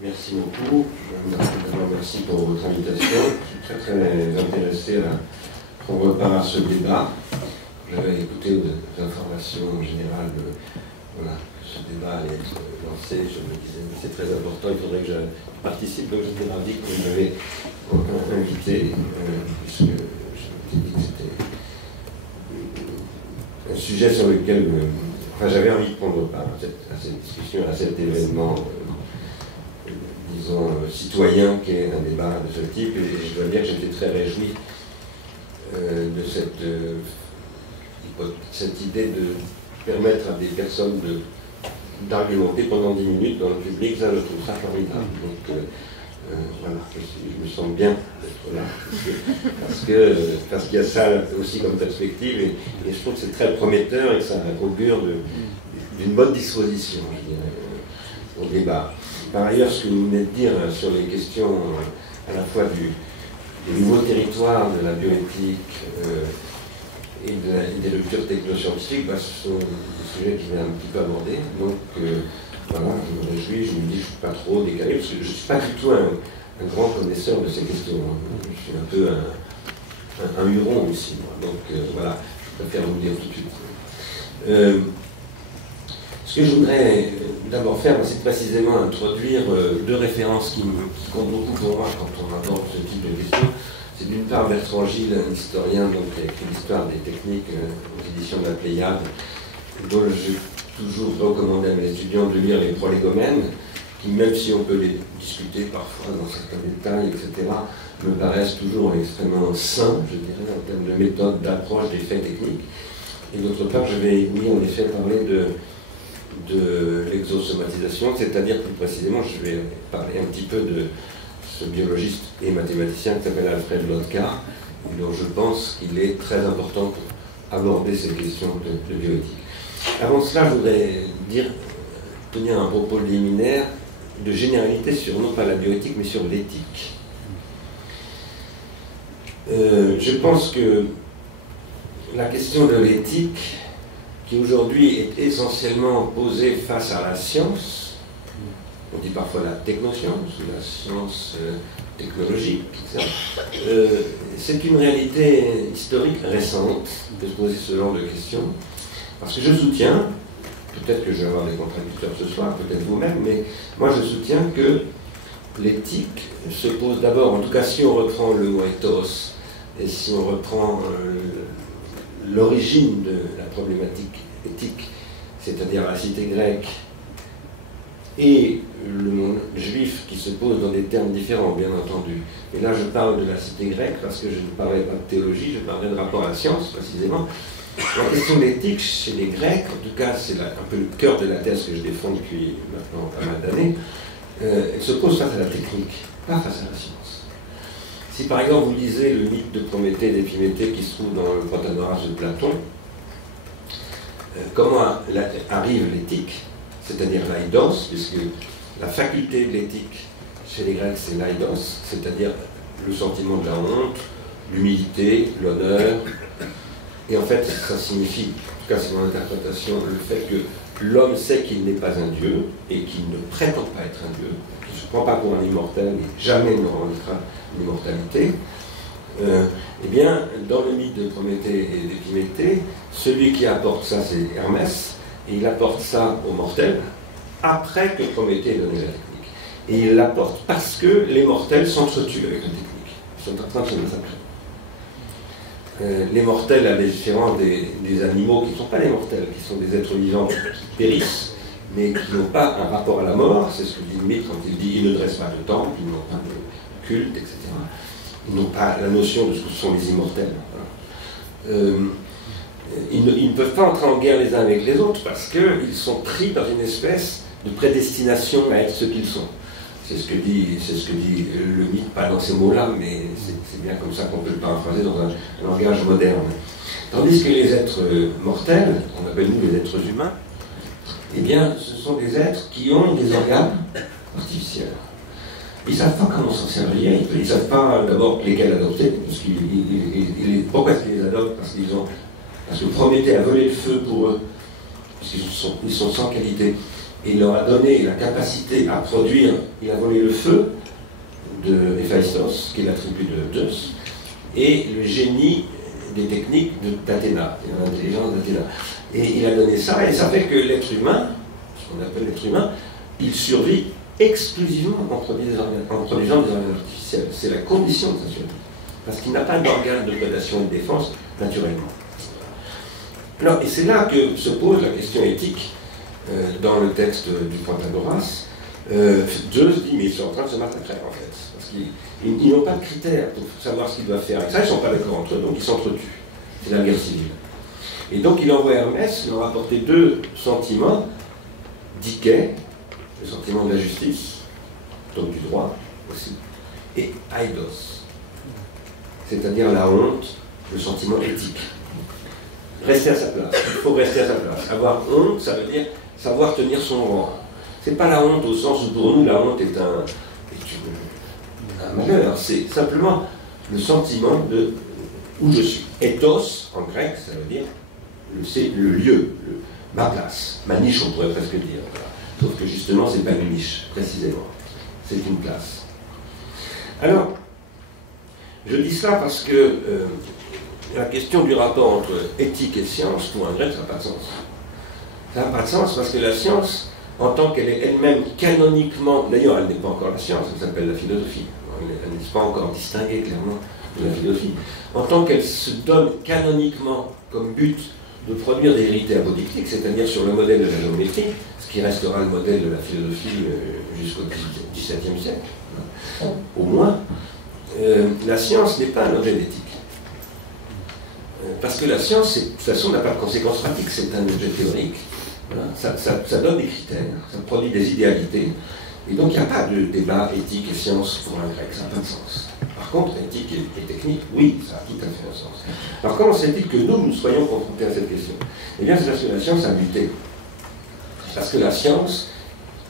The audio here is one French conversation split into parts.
Merci beaucoup. D'abord, merci pour votre invitation. Je suis très intéressé à prendre part à ce débat. J'avais écouté des informations générales voilà, que ce débat allait être lancé. Je me disais, c'est très important, il faudrait que je participe. Donc j'étais ravi que vous m'avez invité, puisque je m'étais dit que c'était un sujet sur lequel j'avais envie de prendre part à cette discussion, à cet événement. Disons, citoyen, qui est un débat de ce type, et je dois dire que j'étais très réjoui de cette idée de permettre à des personnes d'argumenter pendant 10 minutes dans le public. Ça, je trouve ça formidable. Donc, voilà, je me sens bien d'être là, parce qu'il y a ça aussi comme perspective, et je trouve que c'est très prometteur et que ça augure d'une bonne disposition, je dirais, au débat. Par ailleurs, ce que vous venez de dire sur les questions à la fois des nouveaux territoires de la bioéthique et des ruptures technoscientifiques, ce sont des sujets que je vais un petit peu aborder. Donc voilà, je me réjouis, je me dis que je ne suis pas trop décalé, parce que je ne suis pas du tout un grand connaisseur de ces questions. Je suis un peu un huron aussi, moi. Donc voilà, je préfère vous le dire tout de suite. Ce que je voudrais d'abord faire, c'est précisément introduire deux références qui comptent beaucoup pour moi quand on aborde ce type de questions. C'est d'une part Bertrand Gilles, un historien qui a écrit l'histoire des techniques aux éditions de la Pléiade, dont j'ai toujours recommandé à mes étudiants de lire les Prolégomènes, qui, même si on peut les discuter parfois dans certains détails, etc., me paraissent toujours extrêmement sains, je dirais, en termes de méthode, d'approche des faits techniques. Et d'autre part, je vais, oui, en effet, parler de l'exosomatisation, c'est-à-dire plus précisément, je vais parler un petit peu de ce biologiste et mathématicien qui s'appelle Alfred Lotka, dont je pense qu'il est très important pour aborder ces questions de bioéthique. Avant cela, je voudrais tenir un propos liminaire de généralité sur, non pas la bioéthique, mais sur l'éthique. Je pense que la question de l'éthique, qui aujourd'hui est essentiellement posée face à la science, on dit parfois la technoscience ou la science technologique, c'est une réalité historique récente de se poser ce genre de questions, parce que je soutiens, peut-être que je vais avoir des contradicteurs ce soir, peut-être vous-même, mais moi je soutiens que l'éthique se pose d'abord, en tout cas si on reprend le mot ethos, et si on reprend l'origine de la problématique éthique, c'est-à-dire la cité grecque, et le monde juif qui se pose dans des termes différents, bien entendu. Et là, je parle de la cité grecque parce que je ne parlais pas de théologie, je parlais de rapport à la science, précisément. La question de l'éthique chez les Grecs, en tout cas, c'est un peu le cœur de la thèse que je défends depuis maintenant pas mal d'années, elle se pose face à la technique, pas face à la science. Si par exemple vous lisez le mythe de Prométhée et d'Épiméthée qui se trouve dans le Protagoras de Platon, comment arrive l'éthique, c'est-à-dire l'aidos, puisque la faculté de l'éthique chez les Grecs c'est l'aidos, c'est-à-dire le sentiment de la honte, l'humilité, l'honneur, et en fait ça signifie, en tout cas c'est mon interprétation, le fait que l'homme sait qu'il n'est pas un dieu et qu'il ne prétend pas être un dieu, qu'il ne se prend pas pour un immortel et jamais ne revendiquera l'immortalité. Eh bien, dans le mythe de Prométhée et d'Épiméthée, celui qui apporte ça, c'est Hermès, et il apporte ça aux mortels après que Prométhée ait donné la technique. Et il l'apporte parce que les mortels s'entretuent avec la technique. Ils sont en train de se massacrer. Les mortels, à la différence des animaux qui ne sont pas les mortels, qui sont des êtres vivants qui périssent, mais qui n'ont pas un rapport à la mort, c'est ce que dit le mythe quand il dit ils ne dressent pas de temple, ils n'ont pas de culte, etc. Ils n'ont pas la notion de ce que sont les immortels. Ils ne peuvent pas entrer en guerre les uns avec les autres parce qu'ils sont pris dans une espèce de prédestination à être ce qu'ils sont. C'est ce que dit le mythe, pas dans ces mots-là, mais c'est bien comme ça qu'on peut le paraphraser dans un langage moderne. Tandis que les êtres mortels, qu'on appelle nous les êtres humains, eh bien, ce sont des êtres qui ont des organes artificiels. Ils ne savent pas comment s'en servir, ils ne savent pas d'abord lesquels adopter, parce pourquoi est-ce qu'ils les adoptent? Parce que Prométhée a volé le feu pour eux, parce qu'ils sont sans qualité. et il leur a donné la capacité à produire, il a volé le feu de Héphaïstos, qui est l'attribut de Zeus, et le génie des techniques d'Athéna, l'intelligence d'Athéna. Et il a donné ça, et ça fait que l'être humain, ce qu'on appelle l'être humain, il survit exclusivement en produisant des organes artificiels. C'est la condition de sa survie. Parce qu'il n'a pas d'organes de prédation et de défense naturellement. Alors, et c'est là que se pose la question éthique dans le texte du Protagoras. Zeus dit, mais ils sont en train de se massacrer en fait. Parce qu'ils n'ont pas de critères pour savoir ce qu'ils doivent faire avec ça, ils ne sont pas d'accord entre eux, donc ils s'entretuent. C'est la guerre civile. Et donc il envoie Hermès leur apporter deux sentiments, Dikè, le sentiment de la justice, donc du droit aussi, et Aidos, c'est-à-dire la honte, le sentiment éthique. Rester à sa place, il faut rester à sa place. Avoir honte, ça veut dire savoir tenir son rang. C'est pas la honte au sens où pour nous la honte est un malheur, c'est simplement le sentiment de où je suis. Ethos, en grec, ça veut dire c'est le lieu, ma place, ma niche on pourrait presque dire. Voilà. Sauf que justement c'est pas une niche, précisément. C'est une place. Alors, je dis ça parce que la question du rapport entre éthique et science, pour un grec, ça n'a pas de sens. Ça n'a pas de sens parce que la science, en tant qu'elle est elle-même canoniquement, d'ailleurs elle n'est pas encore la science, elle s'appelle la philosophie, elle n'est pas encore distinguée clairement de la philosophie, en tant qu'elle se donne canoniquement comme but de produire des vérités apodictiques, c'est-à-dire sur le modèle de la géométrie, ce qui restera le modèle de la philosophie jusqu'au XVIIe siècle, au moins, la science n'est pas un objet d'éthique. Parce que la science, de toute façon, n'a pas de conséquences pratiques, c'est un objet théorique. Voilà. Ça donne des critères, ça produit des idéalités. Et donc, il n'y a pas de débat éthique et science pour un grec, ça n'a pas de sens. Par contre, éthique et technique, oui, ça a tout à fait un sens. Alors, comment c'est-il que nous soyons confrontés à cette question? Eh bien, c'est parce que la science a muté. Parce que la science,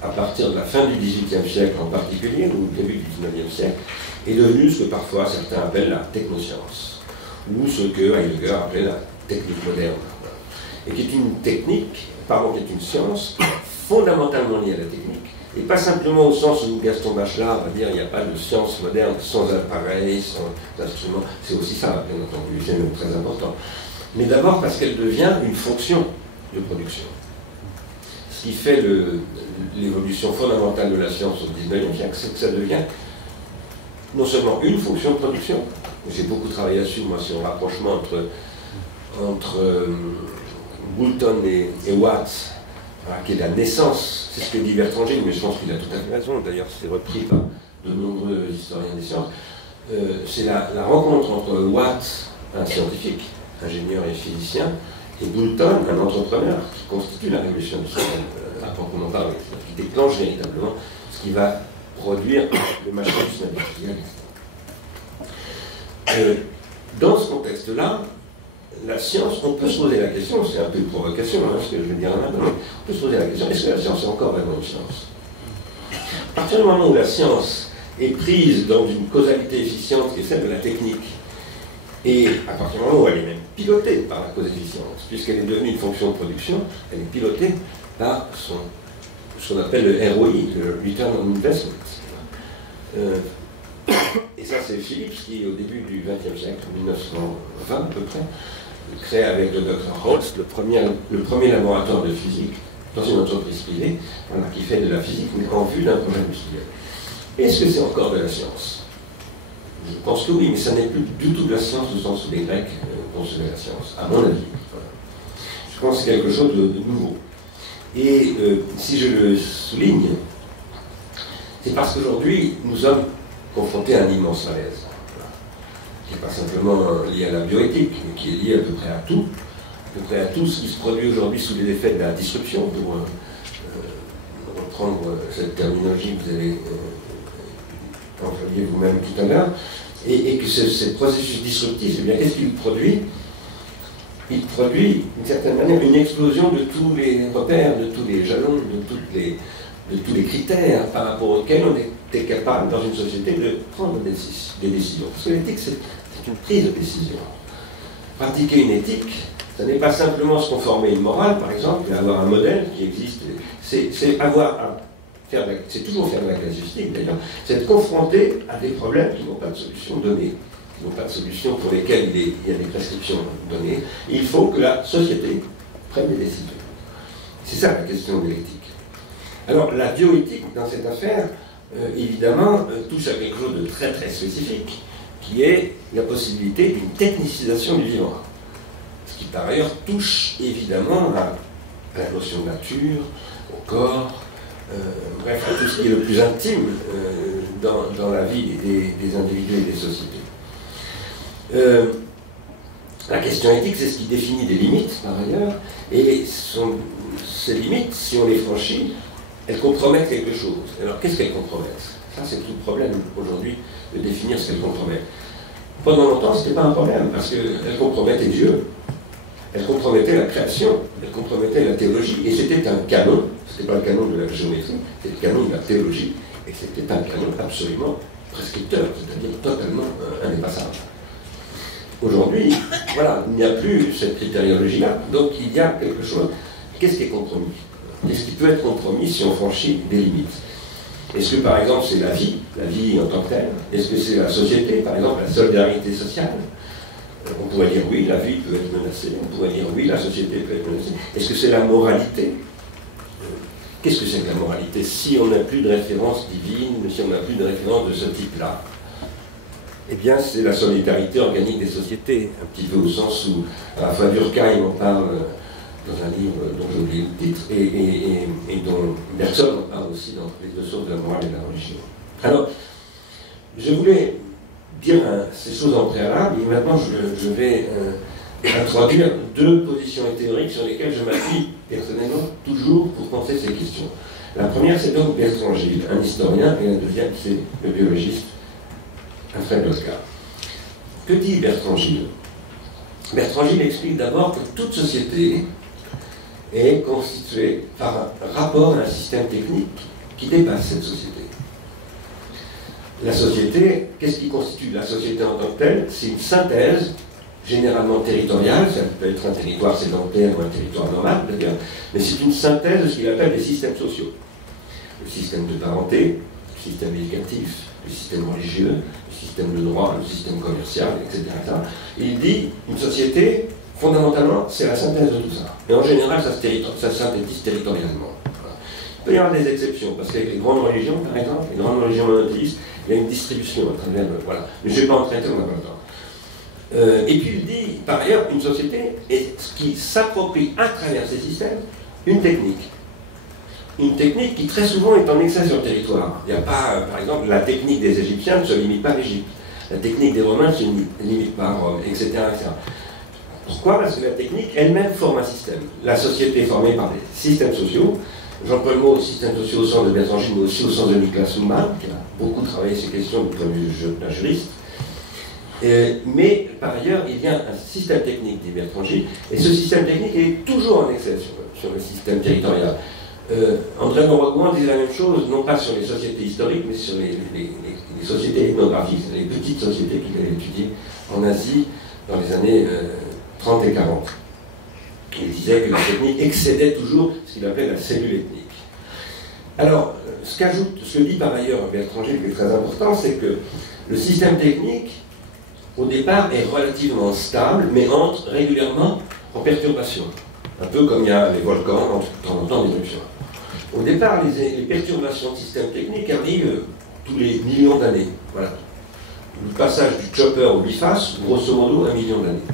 à partir de la fin du XVIIIe siècle en particulier, ou au début du XIXe siècle, est devenue ce que parfois certains appellent la technoscience, ou ce que Heidegger appelait la technique moderne, et qui est une technique, pardon, qui est une science fondamentalement liée à la technique, et pas simplement au sens où Gaston Bachelard va dire il n'y a pas de science moderne sans appareil, sans instrument, c'est aussi ça, bien entendu, c'est même très important. Mais d'abord parce qu'elle devient une fonction de production. Ce qui fait l'évolution fondamentale de la science au XIXe siècle, c'est que ça devient non seulement une fonction de production, j'ai beaucoup travaillé là-dessus, moi, sur le rapprochement entre Boulton et Watts, voilà, qui est la naissance, c'est ce que dit Bertrand Gilles, mais je pense qu'il a tout à fait raison, d'ailleurs c'est repris par de nombreux historiens des sciences, c'est la rencontre entre Watts, un scientifique, ingénieur et physicien, et Boulton, un entrepreneur, qui constitue la révolution industrielle, à proprement parler, qui déclenche véritablement ce qui va produire le machinisme industriel. Dans ce contexte-là, la science, on peut se poser la question, c'est un peu une provocation, hein, ce que je vais dire maintenant, mais on peut se poser la question, est-ce que la science est encore vraiment une science? À partir du moment où la science est prise dans une causalité efficiente qui est celle de la technique, et à partir du moment où elle est même pilotée par la cause efficience, puisqu'elle est devenue une fonction de production, elle est pilotée par ce qu'on appelle le ROI, le Return on Investment. Et ça, c'est Phillips qui, au début du XXe siècle, en 1920 à peu près, crée avec le Dr. Holtz le premier laboratoire de physique dans une entreprise privée, voilà, qui fait de la physique en vue d'un projet industriel. Est-ce que c'est encore de la science? Je pense que oui, mais ça n'est plus du tout de la science au sens où les Grecs concevaient la science, à mon avis. Voilà. Je pense que c'est quelque chose de nouveau. Et si je le souligne, c'est parce qu'aujourd'hui, nous sommes confrontés à un immense malaise, voilà, qui n'est pas simplement lié à la bioéthique, mais qui est lié à peu près à tout ce qui se produit aujourd'hui sous les effets de la disruption, pour reprendre cette terminologie que vous avez employée vous-même tout à l'heure, et que ce processus disruptif, eh bien, qu'est-ce qu'il produit? Il produit, d'une certaine manière, une explosion de tous les repères, de tous les jalons, de tous les critères par rapport auxquels on était capable, dans une société, de prendre des décisions. Parce que l'éthique, c'est une prise de décision. Pratiquer une éthique, Ça n'est pas simplement se conformer à une morale, par exemple, et avoir un modèle qui existe. C'est toujours faire de la casuistique, d'ailleurs. C'est être confronté à des problèmes qui n'ont pas de solution donnée, qui n'ont pas de solution pour lesquelles il y a des prescriptions données. Il faut que la société prenne des décisions. C'est ça la question de l'éthique. Alors, la bioéthique, dans cette affaire, évidemment, touche à quelque chose de très très spécifique, qui est la possibilité d'une technicisation du vivant. Ce qui, par ailleurs, touche évidemment à la notion de nature, au corps, bref, à tout ce qui est le plus intime dans la vie des individus et des sociétés. La question éthique, c'est ce qui définit des limites, par ailleurs, et ces limites, si on les franchit, elles compromettent quelque chose. Alors, qu'est-ce qu'elles compromettent? Ça, c'est tout le problème aujourd'hui, de définir ce qu'elles compromettent. Pendant longtemps, ce n'était pas un problème, parce qu'elles compromettaient Dieu, elles compromettaient la création, elles compromettaient la théologie, et c'était un canon, ce n'était pas le canon de la géométrie, c'était le canon de la théologie, et c'était un canon absolument prescripteur, c'est-à-dire totalement indépassable. Aujourd'hui, voilà, il n'y a plus cette critériologie-là, donc il y a quelque chose. Qu'est-ce qui est compromis? Qu'est-ce qui peut être compromis si on franchit des limites? Est-ce que, par exemple, c'est la vie en tant que telle? Est-ce que c'est la société, par exemple, la solidarité sociale? On pourrait dire oui, la vie peut être menacée, on pourrait dire oui, la société peut être menacée. Est-ce que c'est la moralité? Qu'est-ce que c'est que la moralité? Si on n'a plus de référence divine, si on n'a plus de référence de ce type-là, eh bien, c'est la solidarité organique des sociétés, un petit peu au sens où, à la fois Durkheim en parle dans un livre dont j'ai oublié le titre, et dont Bergson en parle aussi dans les deux sources de la morale et de la religion. Alors, je voulais dire ces choses en préalable, et maintenant je vais introduire deux positions théoriques sur lesquelles je m'appuie personnellement toujours pour penser ces questions. La première, c'est donc Bertrand Gilles, un historien, et la deuxième, c'est le biologiste Alfred Lotka. Que dit Bertrand Gilles? Bertrand Gilles explique d'abord que toute société est constituée par un rapport à un système technique qui dépasse cette société. La société, qu'est-ce qui constitue la société en tant que telle? C'est une synthèse, généralement territoriale, ça peut être un territoire sédentaire ou un territoire nomade d'ailleurs, mais c'est une synthèse de ce qu'il appelle les systèmes sociaux. Le système de parenté, le système éducatif, le système religieux, le système de droit, le système commercial, etc. Et il dit, une société, fondamentalement, c'est la synthèse de tout ça. Et en général, ça se synthétise territorialement. Voilà. Il peut y avoir des exceptions, parce qu'avec les grandes religions, par exemple, les grandes religions monothéistes, il y a une distribution à travers voilà. Mais je ne vais pas en traiter, on n'a pas le temps. Et puis il dit, par ailleurs, une société est ce qui s'approprie à travers ces systèmes une technique. Une technique qui très souvent est en excès sur le territoire. Il n'y a pas, par exemple, la technique des Égyptiens ne se limite pas à l'Égypte. La technique des Romains ne se limite pas à Rome, etc., etc. Pourquoi? Parce que la technique elle-même forme un système. La société est formée par des systèmes sociaux. J'emploie le mot système sociaux au sens de Bertrand Gilles, mais aussi au sens de Niklas Luhmann, qui a beaucoup travaillé ces questions du point de vue d'un juriste. Mais par ailleurs, il y a un système technique, dit Bertrand Gilles, et ce système technique est toujours en excès sur le système territorial. André Mauroy disait la même chose, non pas sur les sociétés historiques, mais sur les sociétés ethnographiques, les petites sociétés qu'il avait étudiées en Asie dans les années 30 et 40. Il disait que la technique excédait toujours ce qu'il appelait la cellule ethnique. Alors, ce que dit par ailleurs Bertrand Gilles, qui est très important, c'est que le système technique, au départ, est relativement stable, mais entre régulièrement en perturbation. Un peu comme il y a les volcans, de temps en temps, d'éruptions. Au départ, les perturbations de système technique arrivent tous les millions d'années. Voilà. Le passage du chopper au biface, grosso modo, 1 million d'années.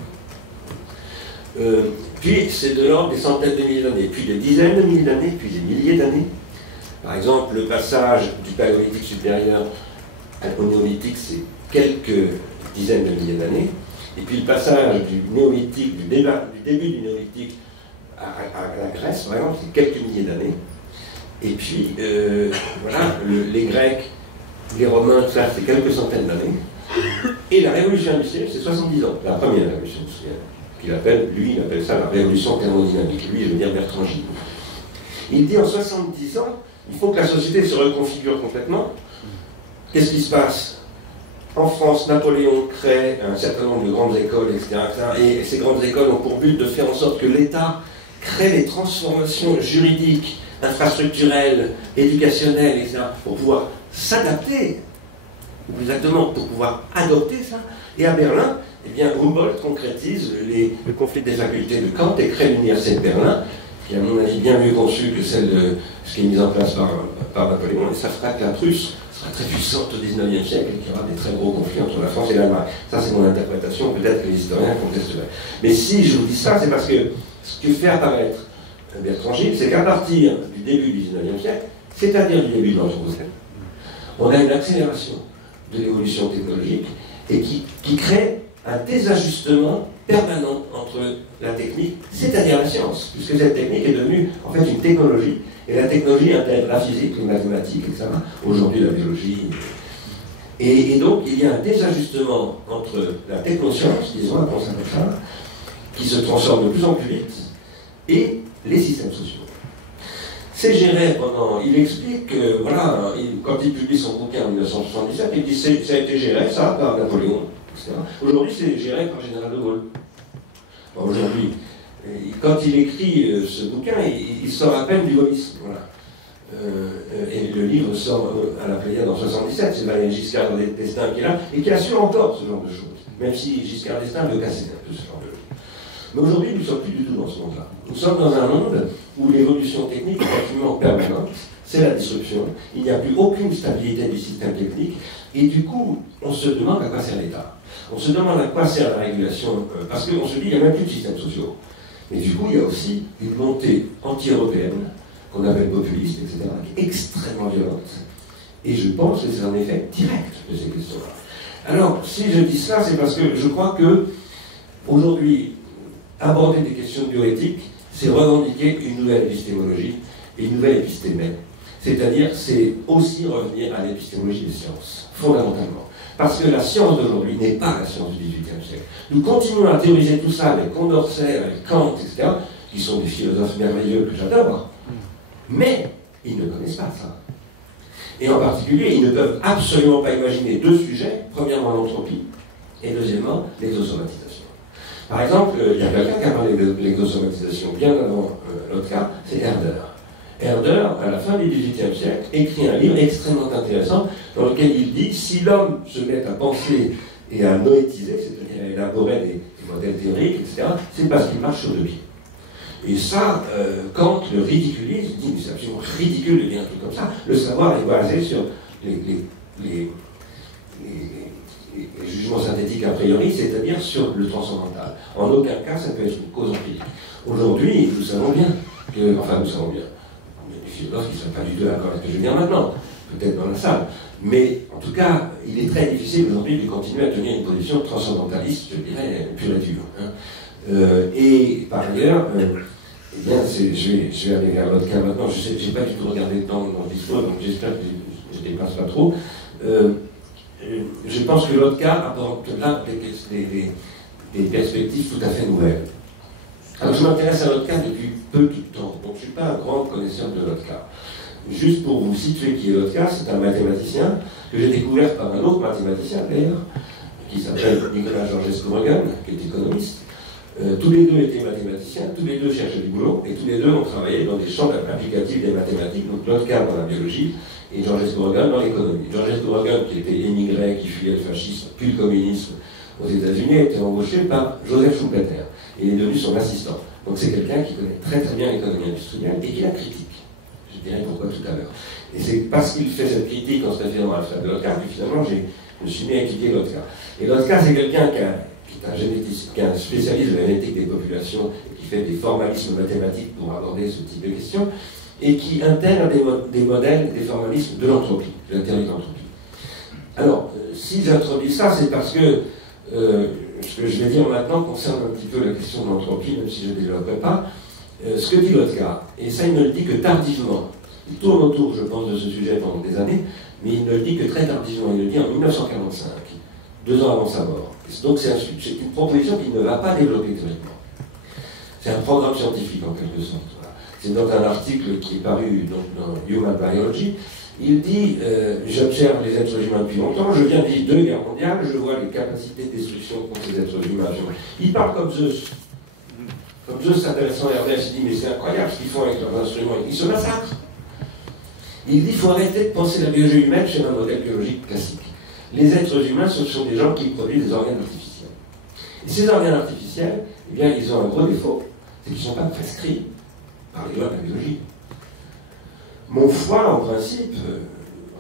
Puis c'est de l'ordre des centaines de milliers d'années, puis des dizaines de milliers d'années, puis des milliers d'années. Par exemple, le passage du paléolithique supérieur au néolithique, c'est quelques dizaines de milliers d'années. Et puis le passage du néolithique, du début du néolithique à la Grèce, par exemple, c'est quelques milliers d'années. Et puis, voilà, les Grecs, les Romains, tout ça, c'est quelques centaines d'années. Et la révolution industrielle, c'est 70 ans, la première révolution industrielle. Il appelle ça la révolution thermodynamique. Lui, je veux dire Bertrand Gilles. Il dit en 70 ans, il faut que la société se reconfigure complètement. Qu'est-ce qui se passe? en France, Napoléon crée un certain nombre de grandes écoles, etc., et ces grandes écoles ont pour but de faire en sorte que l'État crée les transformations juridiques, infrastructurelles, éducationnelles, etc., pour pouvoir s'adapter, exactement, pour pouvoir adopter ça. Et à Berlin, eh bien, Humboldt concrétise le conflit des facultés de Kant et crée l'université de Berlin, qui est à mon avis bien mieux conçue que celle de ce qui est mis en place par Napoléon, et ça fera que la Prusse sera très puissante au XIXe siècle et qu'il y aura des très gros conflits entre la France et l'Allemagne. Ça, c'est mon interprétation, peut-être que les historiens contesteraient. Mais si je vous dis ça, c'est parce que ce que fait apparaître Bertrand Gilles, c'est qu'à partir du début du XIXe siècle, c'est-à-dire du début de l'Anthropocène, on a une accélération de l'évolution technologique et qui crée un désajustement permanent entre la technique, c'est-à-dire la science, puisque cette technique est devenue en fait une technologie, et la technologie intègre la physique, les mathématiques, etc., aujourd'hui la biologie. Et donc il y a un désajustement entre la technoscience, disons, appelons ça comme ça, qui se transforme de plus en plus vite, et les systèmes sociaux. C'est géré pendant. Il explique que, voilà, quand il publie son bouquin en 1977, il dit que ça a été géré, ça, par Napoléon, etc. Aujourd'hui, c'est géré par le général de Gaulle. Bon, aujourd'hui, quand il écrit ce bouquin, il sort à peine du gaullisme. Voilà. Et le livre sort à la Pléiade en 1977, c'est Valéry Giscard d'Estaing qui est là, et qui assure encore ce genre de choses, même si Giscard d'Estaing veut casser un peu ce genre de choses. Mais aujourd'hui, nous ne sommes plus du tout dans ce monde-là. Nous sommes dans un monde où l'évolution technique est absolument permanente, c'est la disruption, il n'y a plus aucune stabilité du système technique, et du coup, on se demande à quoi sert l'État. On se demande à quoi sert la régulation, parce qu'on se dit qu'il n'y a même plus de systèmes sociaux. Mais du coup, il y a aussi une montée anti-européenne, qu'on appelle populiste, etc., qui est extrêmement violente. Et je pense que c'est un effet direct de ces questions-là. Alors, si je dis ça, c'est parce que je crois que, aujourd'hui, aborder des questions bioéthiques, c'est revendiquer une nouvelle épistémologie et une nouvelle épistémée. C'est-à-dire, c'est aussi revenir à l'épistémologie des sciences, fondamentalement. Parce que la science d'aujourd'hui n'est pas la science du XVIIIe siècle. Nous continuons à théoriser tout ça avec Condorcet, avec Kant, etc., qui sont des philosophes merveilleux que j'adore, mais ils ne connaissent pas ça. Et en particulier, ils ne peuvent absolument pas imaginer deux sujets, premièrement l'entropie, et deuxièmement l'exosomatisation. Par exemple, il y a quelqu'un qui a parlé de l'exosomatisation bien avant l'autre cas, c'est Herder. Herder, à la fin du XVIIIe siècle, écrit un livre extrêmement intéressant dans lequel il dit si l'homme se met à penser et à noétiser, c'est-à-dire à élaborer des modèles théoriques, etc., c'est parce qu'il marche sur deux pieds. Et ça, Kant le ridiculise, il dit mais c'est absolument ridicule de dire un truc comme ça. Le savoir est basé sur les jugements synthétiques a priori, c'est-à-dire sur le transcendantal. En aucun cas, ça peut être une cause empirique. Aujourd'hui, nous savons bien que, enfin nous savons bien, il y a des philosophes qui ne sont pas du tout d'accord avec ce que je vais dire maintenant, peut-être dans la salle, mais en tout cas, il est très difficile aujourd'hui de continuer à tenir une position transcendantaliste, je dirais, pure et dure. Hein. Et par ailleurs, eh bien, je vais aller vers l'autre cas maintenant. Je n'ai pas du tout regardé le temps dans le discours, donc j'espère que je ne dépasse pas trop. Je pense que l'autre cas apporte là des perspectives tout à fait nouvelles. Alors, je m'intéresse à l'autre cas depuis peu de temps, donc je ne suis pas un grand connaisseur de l'autre cas. Juste pour vous situer qui est l'autre cas, c'est un mathématicien que j'ai découvert par un autre mathématicien d'ailleurs, qui s'appelle Nicolas Georgescu-Roegen, qui est économiste. Tous les deux étaient mathématiciens, tous les deux cherchaient du boulot, et tous les deux ont travaillé dans des champs applicatifs des mathématiques, donc l'autre cas dans la biologie, et Georgescu-Roegen dans l'économie. Georgescu-Roegen, qui était émigré, qui fuyait le fascisme, puis le communisme aux États-Unis, a été embauché par Joseph Schumpeter. Il est devenu son assistant. Donc c'est quelqu'un qui connaît très très bien l'économie industrielle et qui la critique. Je dirais pourquoi tout à l'heure. Et c'est parce qu'il fait cette critique en se référant à Alfred de Lotka que finalement je me suis mis à étudier Lotka. Et Lotka, c'est quelqu'un qui est un généticien, qui est un spécialiste de la génétique des populations et qui fait des formalismes mathématiques pour aborder ce type de questions et qui intègre des modèles, des formalismes de l'entropie, de la théorie de l'entropie. Alors, si j'introduis ça, c'est parce que ce que je vais dire maintenant concerne un petit peu la question de l'entropie, même si je ne développerai pas. Ce que dit Lotka, et ça il ne le dit que tardivement, il tourne autour, je pense, de ce sujet pendant des années, mais il ne le dit que très tardivement, il le dit en 1945, 2 ans avant sa mort. Donc c'est une proposition qu'il ne va pas développer théoriquement. C'est un programme scientifique en quelque sorte. Voilà. C'est dans un article qui est paru donc, dans Human Biology, Il dit j'observe les êtres humains depuis longtemps, je viens de vivre 2 guerres mondiales, je vois les capacités de destruction qu'ont ces êtres humains. Il parle comme Zeus. Comme Zeus s'intéressant à Hermès, il dit mais c'est incroyable ce qu'ils font avec leurs instruments, ils se massacrent. Il dit il faut arrêter de penser la biologie humaine chez un modèle biologique classique. Les êtres humains, ce sont des gens qui produisent des organes artificiels. Et ces organes artificiels, eh bien, ils ont un gros défaut, c'est qu'ils ne sont pas prescrits par les lois de la biologie. Mon foie, en principe,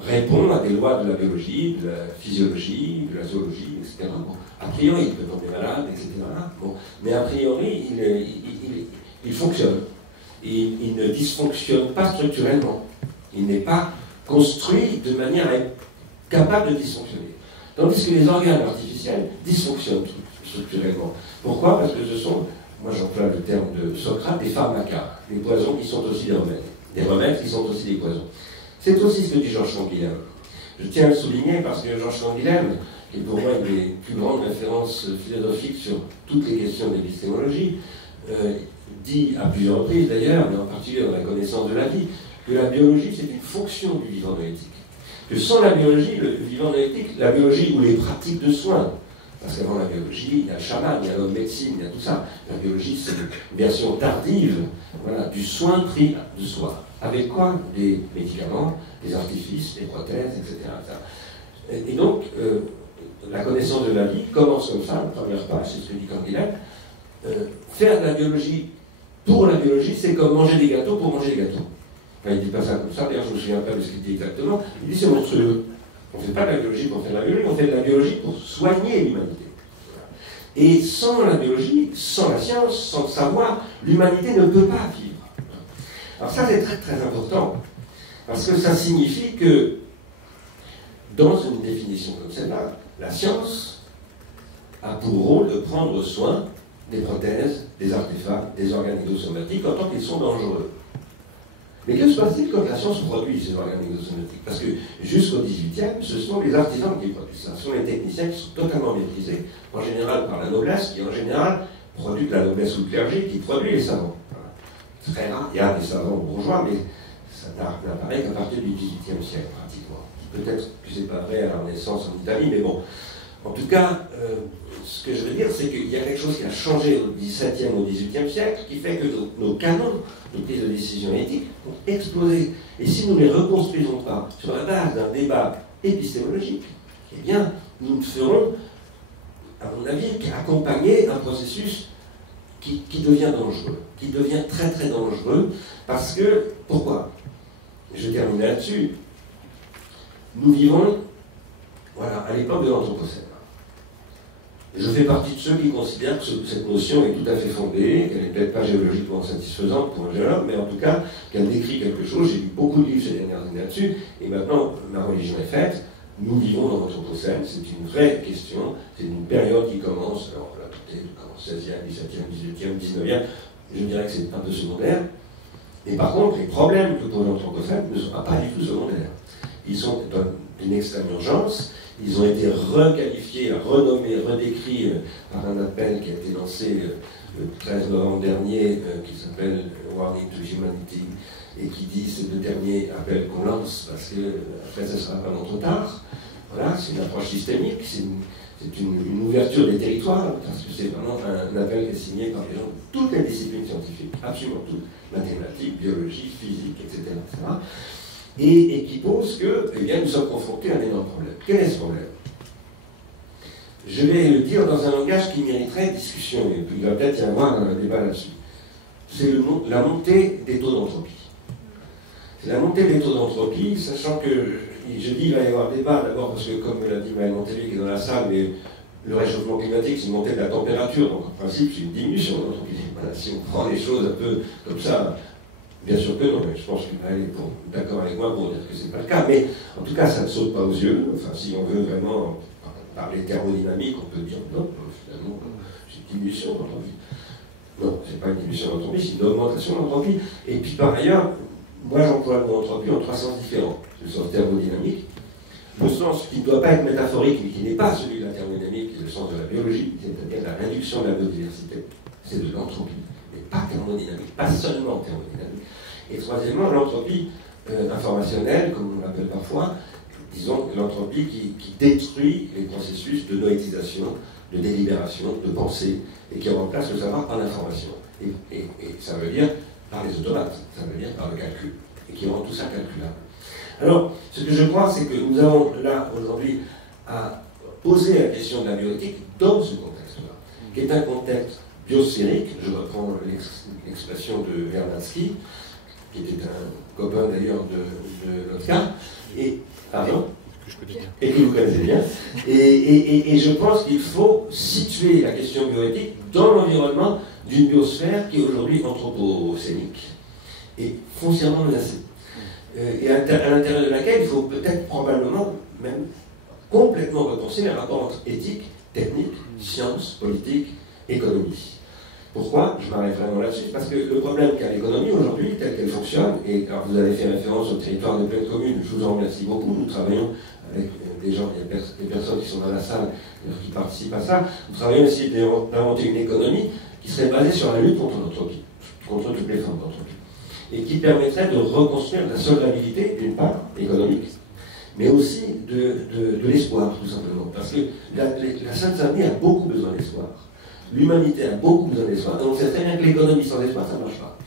répond à des lois de la biologie, de la physiologie, de la zoologie, etc. Bon, a priori, il peut tomber malade, etc. Bon, mais a priori, il fonctionne. Il ne dysfonctionne pas structurellement. Il n'est pas construit de manière à être capable de dysfonctionner. Tandis que les organes artificiels dysfonctionnent structurellement. Pourquoi? Parce que ce sont, moi j'emploie le terme de Socrate, des pharmacas, des poisons qui sont aussi des remèdes. Des remèdes qui sont aussi des poisons. C'est aussi ce que dit Georges Canguilhem. Je tiens à le souligner parce que Georges Canguilhem, qui est pour moi une des plus grandes références philosophiques sur toutes les questions d'épistémologie, dit à plusieurs reprises d'ailleurs, mais en particulier dans la connaissance de la vie, que la biologie c'est une fonction du vivant noétique. Que sans la biologie, le vivant noétique, la biologie ou les pratiques de soins, parce qu'avant la biologie, il y a le chaman, il y a l'homme médecine, il y a tout ça. La biologie, c'est une version tardive, voilà, du soin pris de soi. Avec quoi? Des médicaments, des artifices, des prothèses, etc. Et donc, la connaissance de la vie commence comme ça, la première page, c'est ce que dit Canguilhem. Faire de la biologie pour la biologie, c'est comme manger des gâteaux pour manger des gâteaux. Enfin, il ne dit pas ça comme ça, d'ailleurs je ne me souviens pas de ce qu'il dit exactement. Il dit c'est monstrueux. On ne fait pas de la biologie pour faire de la biologie, on fait de la biologie pour soigner l'humanité. Et sans la biologie, sans la science, sans le savoir, l'humanité ne peut pas vivre. Alors ça c'est très très important, parce que ça signifie que, dans une définition comme celle-là, la science a pour rôle de prendre soin des prothèses, des artefacts, des organes exosomatiques en tant qu'ils sont dangereux. Mais que se passe-t-il quand la science produit ces organes exosomatiques? Parce que jusqu'au XVIIIe, ce sont les artisans qui produisent ça. Ce sont les techniciens qui sont totalement maîtrisés, en général par la noblesse, qui en général produit de la noblesse ou le clergé, qui produit les savants. Voilà. Très rare, il y a des savants bourgeois, mais ça n'apparaît qu'à partir du XVIIIe siècle, pratiquement. Peut-être que c'est pas vrai à la Renaissance en Italie, mais bon. En tout cas, ce que je veux dire, c'est qu'il y a quelque chose qui a changé au XVIIe, au XVIIIe siècle, qui fait que nos canons de prise de décision éthique ont explosé. Et si nous ne les reconstruisons pas sur la base d'un débat épistémologique, eh bien, nous ne ferons, à mon avis, qu'accompagner un processus qui devient dangereux, qui devient très très dangereux, parce que, pourquoi? Je termine là-dessus. Nous vivons, voilà, à l'époque de l'Anthropocène. Je fais partie de ceux qui considèrent que cette notion est tout à fait fondée, qu'elle n'est peut-être pas géologiquement satisfaisante pour un géologue, mais en tout cas qu'elle décrit quelque chose. J'ai lu beaucoup de livres ces dernières années là-dessus, et maintenant ma religion est faite. Nous vivons dans l'Anthropocène, c'est une vraie question, c'est une période qui commence, alors là, commence 16e, 17e, 18e, 19e, je dirais que c'est un peu secondaire. Et par contre, les problèmes que pose l'Anthropocène ne sont pas du tout secondaires. Ils sont d'une extrême urgence. Ils ont été requalifiés, renommés, redécrits par un appel qui a été lancé le 13 novembre dernier, qui s'appelle Warning to Humanity, et qui dit c'est le dernier appel qu'on lance, parce que après ça ne sera vraiment trop tard. Voilà, c'est une approche systémique, c'est une ouverture des territoires, parce que c'est vraiment un appel qui est signé par les gens de toutes les disciplines scientifiques, absolument toutes, mathématiques, biologie, physique, etc. Et qui pose que, eh bien, nous sommes confrontés à un énorme problème. Quel est ce problème? Je vais le dire dans un langage qui mériterait discussion, et puis il va peut-être y avoir un débat là-dessus. C'est la montée des taux d'entropie. C'est la montée des taux d'entropie, sachant que, je dis il va y avoir débat, d'abord parce que, comme l'a dit Maël Montelli qui est dans la salle, mais le réchauffement climatique, c'est une montée de la température, donc en principe, c'est une diminution de l'entropie. Voilà, si on prend les choses un peu comme ça, bien sûr que non, mais je pense qu'il va aller d'accord avec moi pour dire que ce n'est pas le cas, mais en tout cas, ça ne saute pas aux yeux. Enfin, si on veut vraiment parler thermodynamique, on peut dire non, finalement, c'est une diminution d'entropie. Non, ce n'est pas une diminution d'entropie, c'est une augmentation d'entropie. Et puis par ailleurs, moi j'emploie le mot entropie en 3 sens différents. Le sens thermodynamique, le sens qui ne doit pas être métaphorique, mais qui n'est pas celui de la thermodynamique, qui est le sens de la biologie, c'est-à-dire la réduction de la biodiversité. C'est de l'entropie, mais pas thermodynamique, pas seulement thermodynamique. Et troisièmement, l'entropie informationnelle, comme on l'appelle parfois, disons l'entropie qui détruit les processus de noétisation, de délibération, de pensée, et qui remplace le savoir par l'information. Et ça veut dire par les automates, ça veut dire par le calcul, et qui rend tout ça calculable. Alors, ce que je crois, c'est que nous avons là, aujourd'hui, à poser la question de la bioéthique dans ce contexte-là, qui est un contexte biosphérique, je reprends l'expression de Vernadsky, qui était un copain d'ailleurs de Lotka, et pardon, et que vous connaissez bien, et je pense qu'il faut situer la question bioéthique dans l'environnement d'une biosphère qui est aujourd'hui anthropocénique et foncièrement menacée. Et à l'intérieur de laquelle il faut peut-être probablement même complètement repenser les rapports entre éthique, technique, science, politique, économie. Pourquoi? Je m'arrête vraiment là-dessus, parce que le problème qu'a l'économie aujourd'hui, telle qu'elle fonctionne, et alors vous avez fait référence au territoire de pleine commune, je vous en remercie beaucoup, nous travaillons avec des gens, il y a des personnes qui sont dans la salle, qui participent à ça, nous travaillons aussi d'inventer une économie qui serait basée sur la lutte contre l'entropie, contre toutes les formes d'entropie, et qui permettrait de reconstruire la solvabilité, d'une part, économique, mais aussi de l'espoir, tout simplement, parce que la Seine-Saint-Denis a beaucoup besoin d'espoir. L'humanité a beaucoup besoin d'espoir, et on sait très bien que l'économie sans espoir, ça ne marche pas.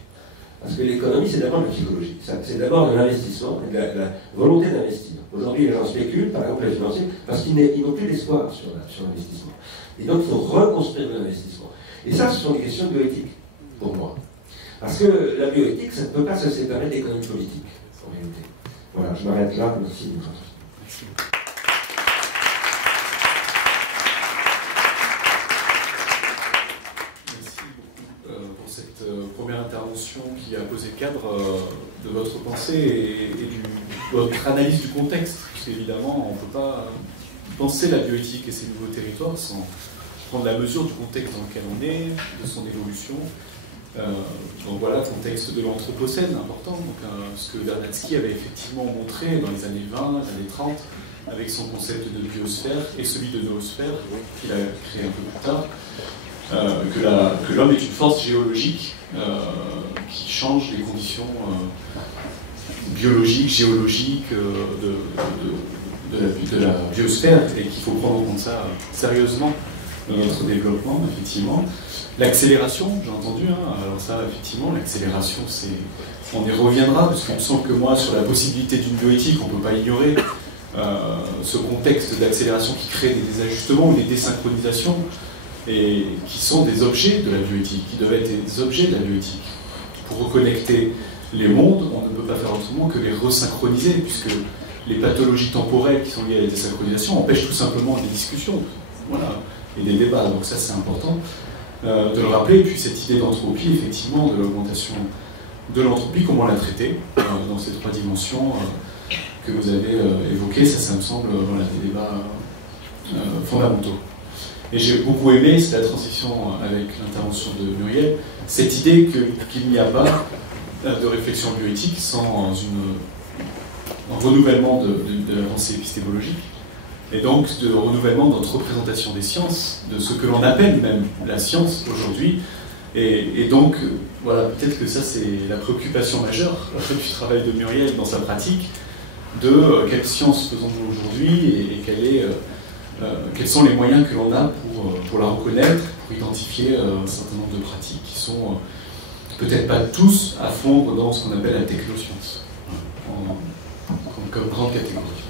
Parce que l'économie, c'est d'abord de la psychologie, c'est d'abord de l'investissement, de la volonté d'investir. Aujourd'hui, les gens spéculent, par exemple les financiers, parce qu'ils n'ont plus d'espoir sur l'investissement. Et donc, il faut reconstruire l'investissement. Et ça, ce sont des questions bioéthiques, pour moi. Parce que la bioéthique, ça ne peut pas se séparer d'économie politique, en réalité. Voilà, je m'arrête là, merci. Merci. Pour cette première intervention qui a posé le cadre de votre pensée et de votre analyse du contexte. Parce qu'évidemment, on ne peut pas penser la bioéthique et ces nouveaux territoires sans prendre la mesure du contexte dans lequel on est, de son évolution. Donc voilà, contexte de l'anthropocène important, ce que Vernadsky avait effectivement montré dans les années 20, les années 30, avec son concept de biosphère et celui de noosphère qu'il a créé un peu plus tard. Que l'homme est une force géologique qui change les conditions biologiques, géologiques de la biosphère et qu'il faut prendre en compte ça sérieusement dans notre développement, effectivement. L'accélération, j'ai entendu, alors ça, effectivement, l'accélération, on y reviendra, parce qu'il me semble que moi, sur la possibilité d'une bioéthique, on ne peut pas ignorer ce contexte d'accélération qui crée des désajustements ou des désynchronisations, et qui sont des objets de la bioéthique, qui doivent être des objets de la bioéthique. Pour reconnecter les mondes, on ne peut pas faire autrement que les resynchroniser, puisque les pathologies temporelles qui sont liées à la désynchronisation empêchent tout simplement des discussions, voilà, et des débats. Donc ça, c'est important de le rappeler. Et puis cette idée d'entropie, effectivement, de l'augmentation de l'entropie, comment la traiter dans ces trois dimensions que vous avez évoquées, ça me semble voilà, des débats fondamentaux. Et j'ai beaucoup aimé, c'est la transition avec l'intervention de Muriel, cette idée qu'il n'y a pas de réflexion bioéthique sans un renouvellement de la pensée épistémologique, et donc de renouvellement de notre représentation des sciences, de ce que l'on appelle même la science aujourd'hui. Et donc, voilà, peut-être que ça c'est la préoccupation majeure du travail de Muriel dans sa pratique, de quelle science faisons-nous aujourd'hui et quels sont les moyens que l'on a pour la reconnaître, pour identifier un certain nombre de pratiques qui sont peut-être pas tous à fondre dans ce qu'on appelle la technoscience, comme grande catégorie.